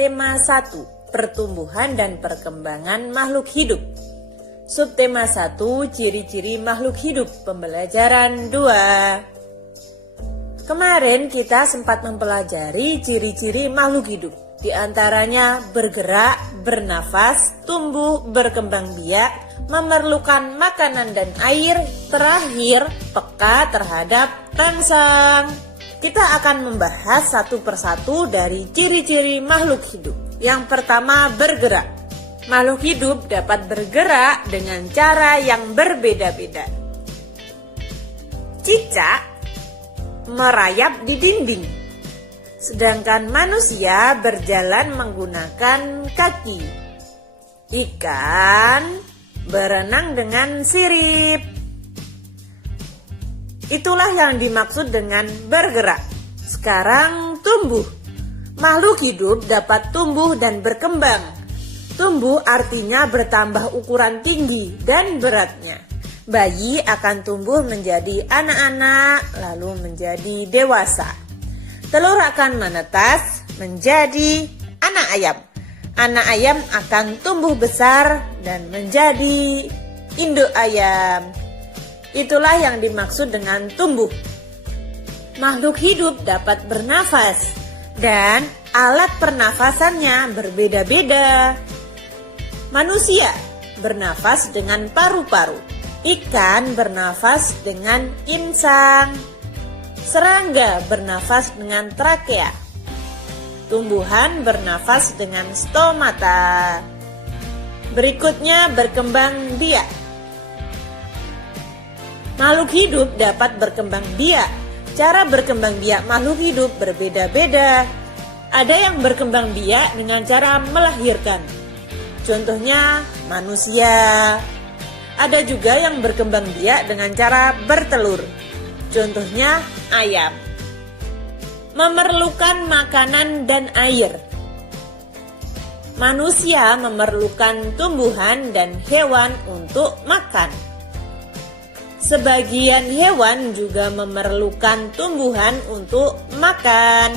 tema 1, pertumbuhan dan perkembangan makhluk hidup. Subtema 1, ciri-ciri makhluk hidup, pembelajaran 2. Kemarin kita sempat mempelajari ciri-ciri makhluk hidup. Di antaranya bergerak, bernafas, tumbuh, berkembang biak, memerlukan makanan dan air, terakhir peka terhadap rangsang. Kita akan membahas satu persatu dari ciri-ciri makhluk hidup. Yang pertama, bergerak. Makhluk hidup dapat bergerak dengan cara yang berbeda-beda. Cicak merayap di dinding, sedangkan manusia berjalan menggunakan kaki. Ikan berenang dengan sirip. Itulah yang dimaksud dengan bergerak. Sekarang tumbuh. Makhluk hidup dapat tumbuh dan berkembang. Tumbuh artinya bertambah ukuran tinggi dan beratnya. Bayi akan tumbuh menjadi anak-anak, lalu menjadi dewasa. Telur akan menetas menjadi anak ayam. Anak ayam akan tumbuh besar dan menjadi induk ayam. Itulah yang dimaksud dengan tumbuh. Makhluk hidup dapat bernafas dan alat pernafasannya berbeda-beda. Manusia bernafas dengan paru-paru. Ikan bernafas dengan insang. Serangga bernafas dengan trakea. Tumbuhan bernafas dengan stomata. Berikutnya berkembang biak. Makhluk hidup dapat berkembang biak. Cara berkembang biak makhluk hidup berbeda-beda. Ada yang berkembang biak dengan cara melahirkan. Contohnya manusia. Ada juga yang berkembang biak dengan cara bertelur. Contohnya ayam. Memerlukan makanan dan air. Manusia memerlukan tumbuhan dan hewan untuk makan. Sebagian hewan juga memerlukan tumbuhan untuk makan.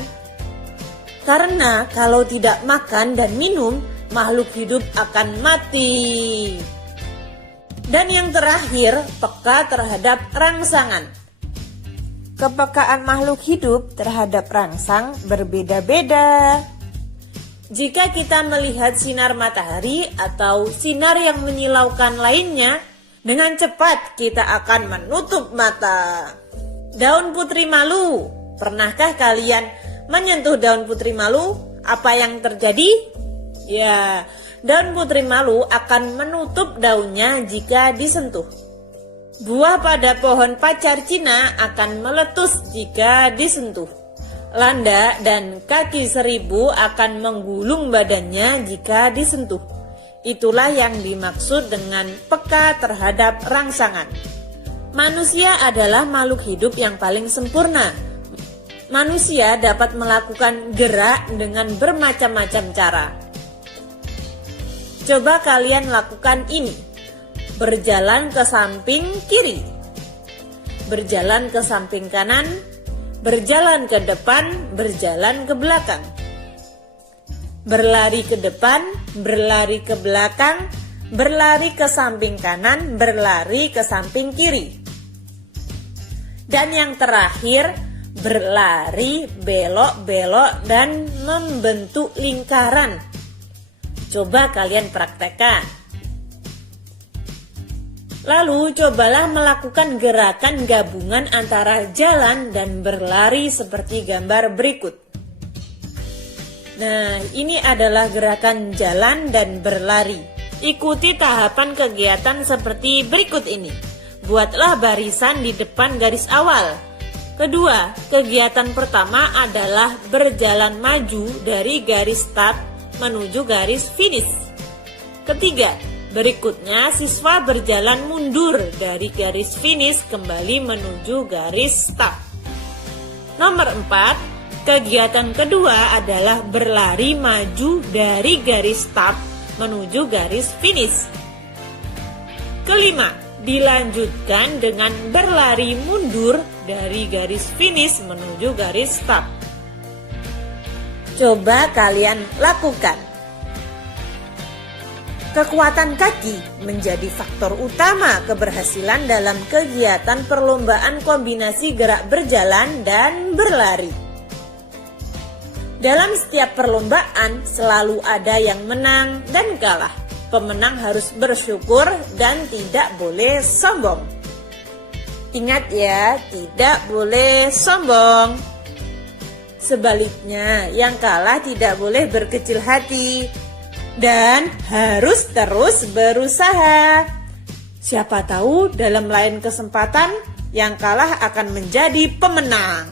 Karena kalau tidak makan dan minum, makhluk hidup akan mati. Dan yang terakhir, peka terhadap rangsangan. Kepekaan makhluk hidup terhadap rangsang berbeda-beda. Jika kita melihat sinar matahari atau sinar yang menyilaukan lainnya, dengan cepat kita akan menutup mata. Daun putri malu. Pernahkah kalian menyentuh daun putri malu? Apa yang terjadi? Ya, daun putri malu akan menutup daunnya jika disentuh. Buah pada pohon pacar Cina akan meletus jika disentuh. Landa dan kaki seribu akan menggulung badannya jika disentuh. Itulah yang dimaksud dengan peka terhadap rangsangan. Manusia adalah makhluk hidup yang paling sempurna. Manusia dapat melakukan gerak dengan bermacam-macam cara. Coba kalian lakukan ini. Berjalan ke samping kiri. Berjalan ke samping kanan. Berjalan ke depan, berjalan ke belakang. Berlari ke depan, berlari ke belakang, berlari ke samping kanan, berlari ke samping kiri. Dan yang terakhir, berlari, belok-belok, dan membentuk lingkaran. Coba kalian praktekkan. Lalu cobalah melakukan gerakan gabungan antara jalan dan berlari seperti gambar berikut. Nah, ini adalah gerakan jalan dan berlari. Ikuti tahapan kegiatan seperti berikut ini. Buatlah barisan di depan garis awal. Kedua, kegiatan pertama adalah berjalan maju dari garis start menuju garis finish. Ketiga, berikutnya siswa berjalan mundur dari garis finish kembali menuju garis start. Nomor 4, kegiatan kedua adalah berlari maju dari garis start menuju garis finish. Kelima, dilanjutkan dengan berlari mundur dari garis finish menuju garis start. Coba kalian lakukan. Kekuatan kaki menjadi faktor utama keberhasilan dalam kegiatan perlombaan kombinasi gerak berjalan dan berlari. Dalam setiap perlombaan selalu ada yang menang dan kalah. Pemenang harus bersyukur dan tidak boleh sombong. Ingat ya, tidak boleh sombong. Sebaliknya, yang kalah tidak boleh berkecil hati dan harus terus berusaha. Siapa tahu dalam lain kesempatan yang kalah akan menjadi pemenang.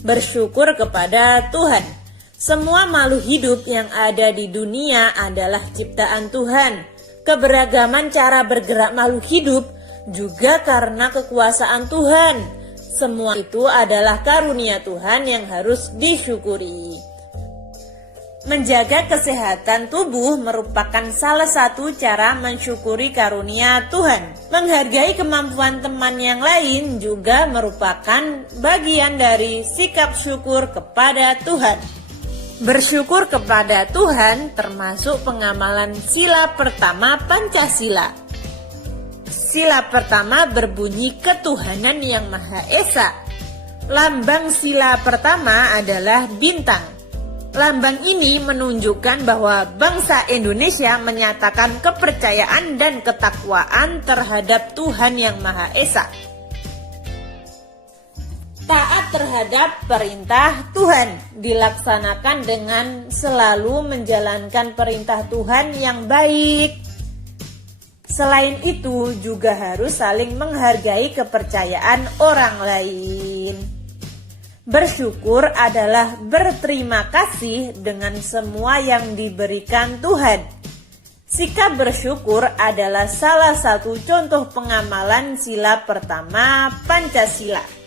Bersyukur kepada Tuhan. Semua makhluk hidup yang ada di dunia adalah ciptaan Tuhan. Keberagaman cara bergerak makhluk hidup juga karena kekuasaan Tuhan. Semua itu adalah karunia Tuhan yang harus disyukuri. Menjaga kesehatan tubuh merupakan salah satu cara mensyukuri karunia Tuhan. Menghargai kemampuan teman yang lain juga merupakan bagian dari sikap syukur kepada Tuhan. Bersyukur kepada Tuhan termasuk pengamalan sila pertama Pancasila. Sila pertama berbunyi ketuhanan yang Maha Esa. Lambang sila pertama adalah bintang. Lambang ini menunjukkan bahwa bangsa Indonesia menyatakan kepercayaan dan ketakwaan terhadap Tuhan yang Maha Esa. Taat terhadap perintah Tuhan dilaksanakan dengan selalu menjalankan perintah Tuhan yang baik. Selain itu juga harus saling menghargai kepercayaan orang lain. Bersyukur adalah berterima kasih dengan semua yang diberikan Tuhan. Sikap bersyukur adalah salah satu contoh pengamalan sila pertama Pancasila.